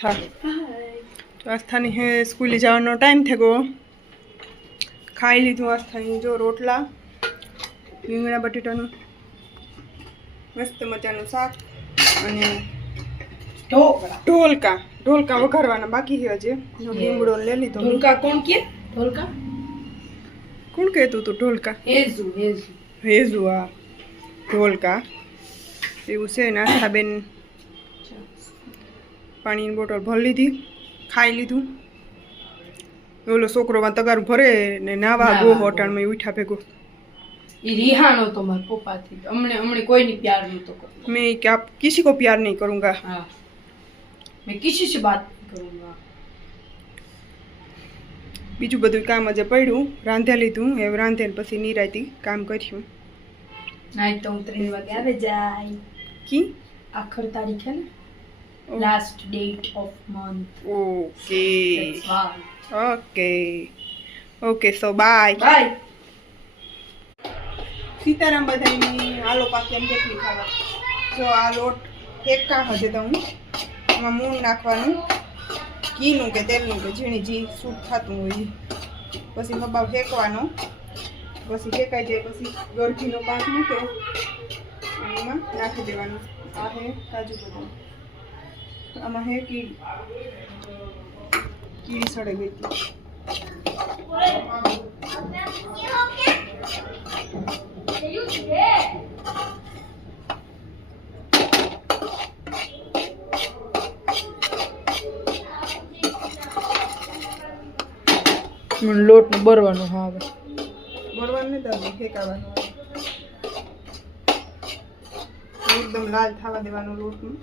આસ્થા તો આસ્થાની હે સ્કૂલે જવાનો ટાઈમ થઈ ગયો ખાઈ લીધું આસ્થાની જો રોટલા રીંગણા બટેટાનું મસ્ત મજાનું શાક અને ઢોલકા. ઢોલકા વઘારવાના બાકી છે હજી. લીમડો લઈ લીધો ઢોલકા કોણ કે? ઢોલકા? કોણ કહેતું તું ઢોલકા? હેઝુ હેઝુ. હેઝુ આ ઢોલકા. એવું છે નાસ્તા બેન પાણીની બોટલ ભરી લીધી ખાઈ લીધું. ઓલો છોકરો માં તગારું ભરે ને નાવા ગો હોટણ ઉઠા ભેગો. એ રિહાણો તો બીજું બધું કામ આજે પડ્યું. રાંધ્યા લીધું. એ રાંધ્યા પછી નિરાયતી કામ કર્યું. તારીખે last date of month okay okay okay so bye bye Sitaram બધાની આલો પાકી કેટલી ખાવા. જો આ લોટ એક કા હજે તો હું એમાં મૂળ નાખવાનું. ઘીનું કે તેલનું કે ઝીણી જી સૂટ થતું હોય પછી હબાવ ફેંકવાનો પછી ફેંકાઈ જાય પછી ગળથીનો પાક મૂકે. એમાં નાખી દેવાનું. આ હે કાજુ બદામ. આમાં હે કીડી કીડી સડે ગઈ હતી. લોટ બરવાનો હા હવે બરવાનું નહીં ફેંકાવાનું એકદમ લાલ થવા દેવાનું લોટનું.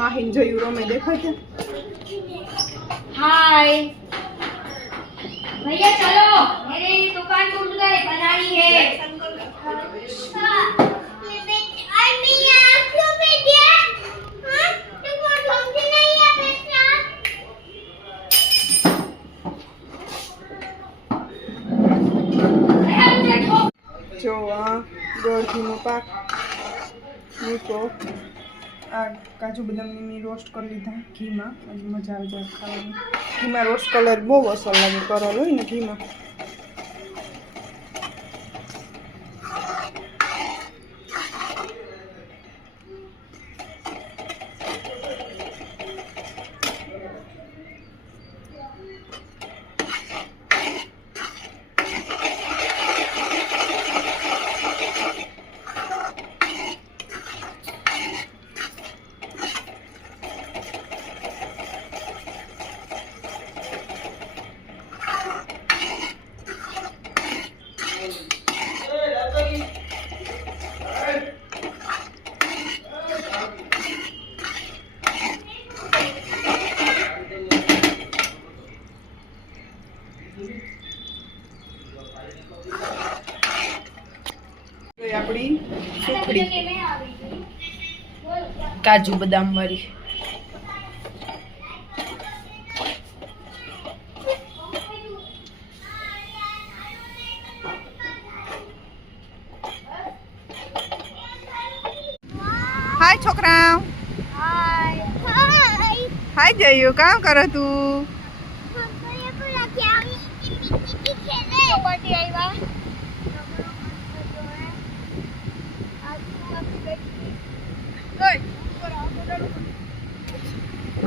માહીન જોયું રમે દેખાય છે हाय भैया चलो मेरी दुकान टूट गई बनानी है જો આ ગોળઘીનો પાક મૂકો આ કાજુ બદામની રોસ્ટ કરી લીધા. ઘીમાં. મજા આવે જાય ખાવાની. ઘીમાં રોસ્ટ કલર બહુ અસર લાગે કરેલ હોય ને ઘીમાં તો એ આપણી સુખડી કાજુ બદામ વાળી હાય છોકરા. હાય હાય કામ કરો તું?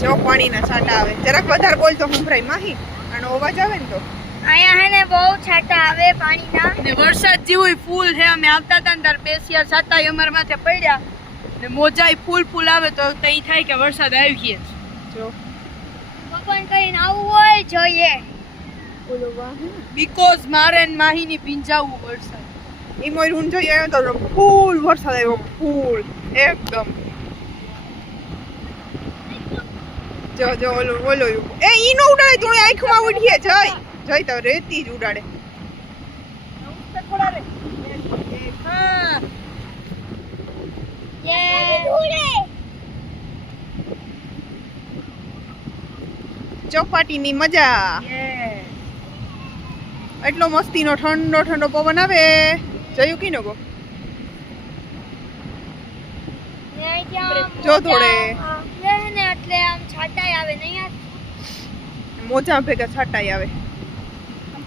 જો પાણીના છાંટા આવે. જરાક વધારે બોલ તો સંભળાય માહી. આનો અવાજ આવે ને તો? અહીંયા હે ને બહુ છાંટા આવે પાણીના. ને વરસાદ જેવું ફૂલ છે અમે આવતા હતા ને ત્યારે બેસ્યા છાંટા અમારા માથે પડ્યા. ને મોજાય ફૂલ ફૂલ આવે તો તઈ થાય કે વરસાદ આવી ગયો જો. ભગવાન કરીને આવું હોય જોઈએ. બીકોઝ મારે ને માહીની ભીંજાવું વરસાદ. એ મોર હું જોઈ આવ્યો તો ફૂલ વરસાદ આવ્યો ફૂલ એકદમ. જો જો ઓલો ઓલો એ ઈ નો ઉડાડે તું આંખમાં ઉડીએ જઈ જઈ તો રેતી જ ઉડાડે. ચોપાટીની મજા. એટલો મસ્તીનો ઠંડો ઠંડો પવન આવે. જયું કી નો ગો ને ત્યાં જો થોડે. મોજા ને એટલે આમ છાંટાઈ આવે નહીં મોજા ભેગા છાટાઈ આવે.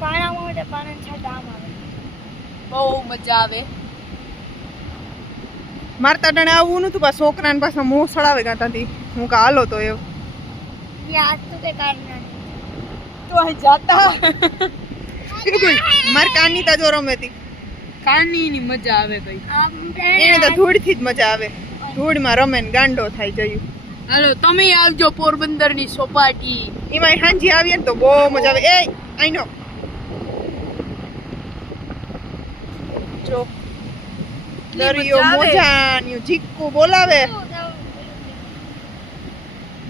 પાણામાં પાણા પાણા છાંટા આમ આવે. બહુ મજા આવે. મારતા ટાણે આવું નતું છોકરા છોકરાને પાછા મોં સડાવે ગાતાથી હું કા હાલો તો એવું યાદ તો અહીં જાતા. કીધું? કાની તા જો રમે તી. કાનીની મજા આવે કઈ આમ એને તો ધૂળથી જ મજા આવે. ધૂળમાં રમે ને ગાંડો થાય જયું હાલો તમે આવજો પોરબંદરની સોપાટી. એમાં હાંજી આવીએ ને તો બહુ મજા આવે. એ આઈ નો જો દરિયો. મોજાની ચીકુ બોલાવે.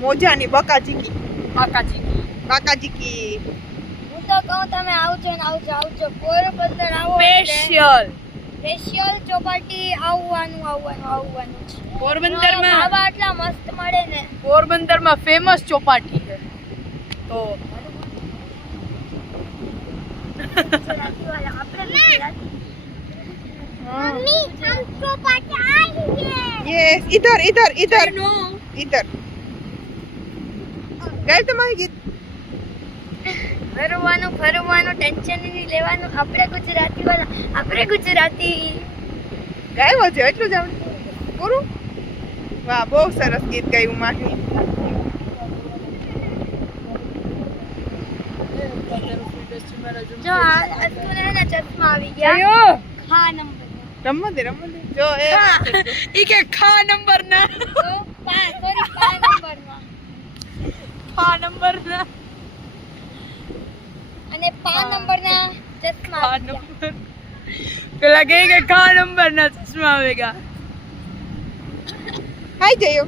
મોજાની બકા જીકી કાકાજી બકા ચીકી હું તો કહું તમે આવજો ને આવજો આવજો. પોરબંદર આવો સ્પેશિયલ સ્પેશિયલ ચોપાટી આવવાનું આવવાનું આવવાનું છે. પોરબંદરમાં આવા આટલા મસ્ત મળે ને. પોરબંદરમાં ફેમસ ચોપાટી છે. તો મમ્મી આમ ચોપાટી આવી યસ ઇધર ઇધર ઇધર ઇધર ગાય તમારી ગીત? ફરવાનું ફરવાનું ટેન્શન નહીં લેવાનું. આપણે ગુજરાતી વાળા આપણે ગુજરાતી. ગાયો છે એટલું જ આવડે પૂરું? વાહ બહુ સરસ ગીત ગાયું માહી. જો એના ચશ્મા આવી ગયા. હા નંબર રમવા દે રમવા દે. જો એ ઈ કે ખા નંબર ના. તો પા સોરી પા ખા નંબર ના. અને પા નંબરના ચશ્મા ખા આવી ગયા. નંબર પેલા કહે કે ખા નંબર ના ચશ્મા આવેગા હાય જયો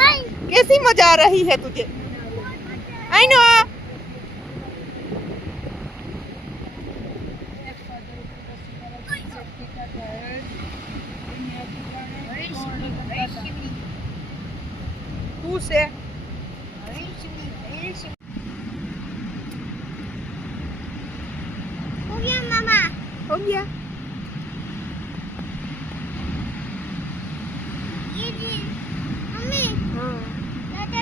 હાય कैसी मजा आ रही है तुझे आई नो तू से हो Bom dia. Ini, Mami. Ha.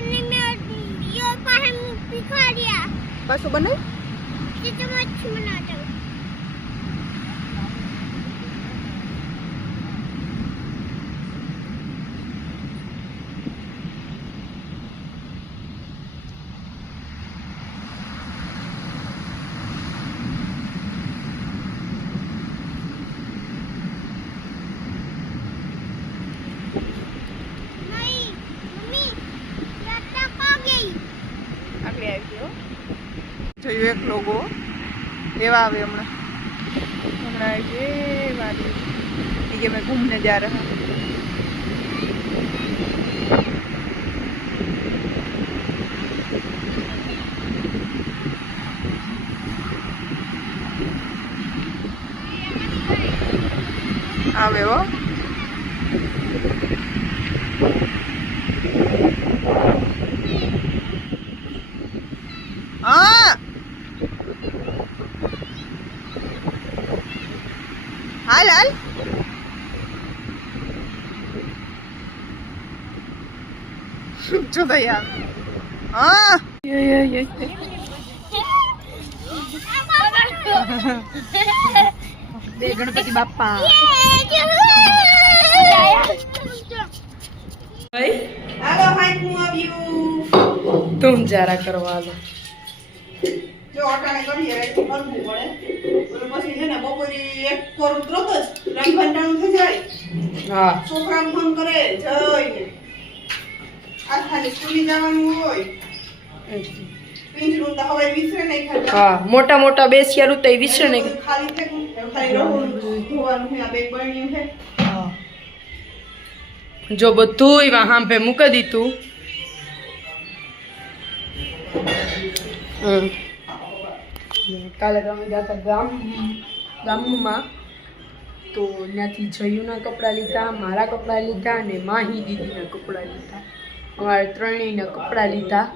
Ni paham. Pasal benda? Kita macam mana tu? એક લોકો. એવા આવે હમણાં. હમણાં એ વાલી કે મેં ઘૂમને જા રહ્યા. આવે હો. હાલ હાલ. જો યાર હા. બે ગણપતિ બાપા તુમ જરા કરવા લો જો અટાણે કરીએ કરવું પડે પછી છે ને બપોરે એક કરું તરત જ રંગ ભંડાણું થઈ જાય. હા. છોકરાને ફોન કરે જઈને. આ ખાલી સ્કૂલે જવાનું હોય. પિંજરું તો હવે વિસરે નહીં ખાતા. હા મોટા મોટા બેસિયારું તો વિસરે નહીં ખાલી થઈ ખાલી રહોડું ધોવાનું છે આ બેગ બન્યું છે. જો બધું એવા હાંભે મૂકી દીધું. હમ. કાલે અમે ગયા હતા ગામ ગામમાં. તો ત્યાંથી જયુના કપડાં લીધા, મારા કપડાં લીધા અને માહી દીદીના કપડાં લીધા. અમારે ત્રણેયના કપડાં લીધા.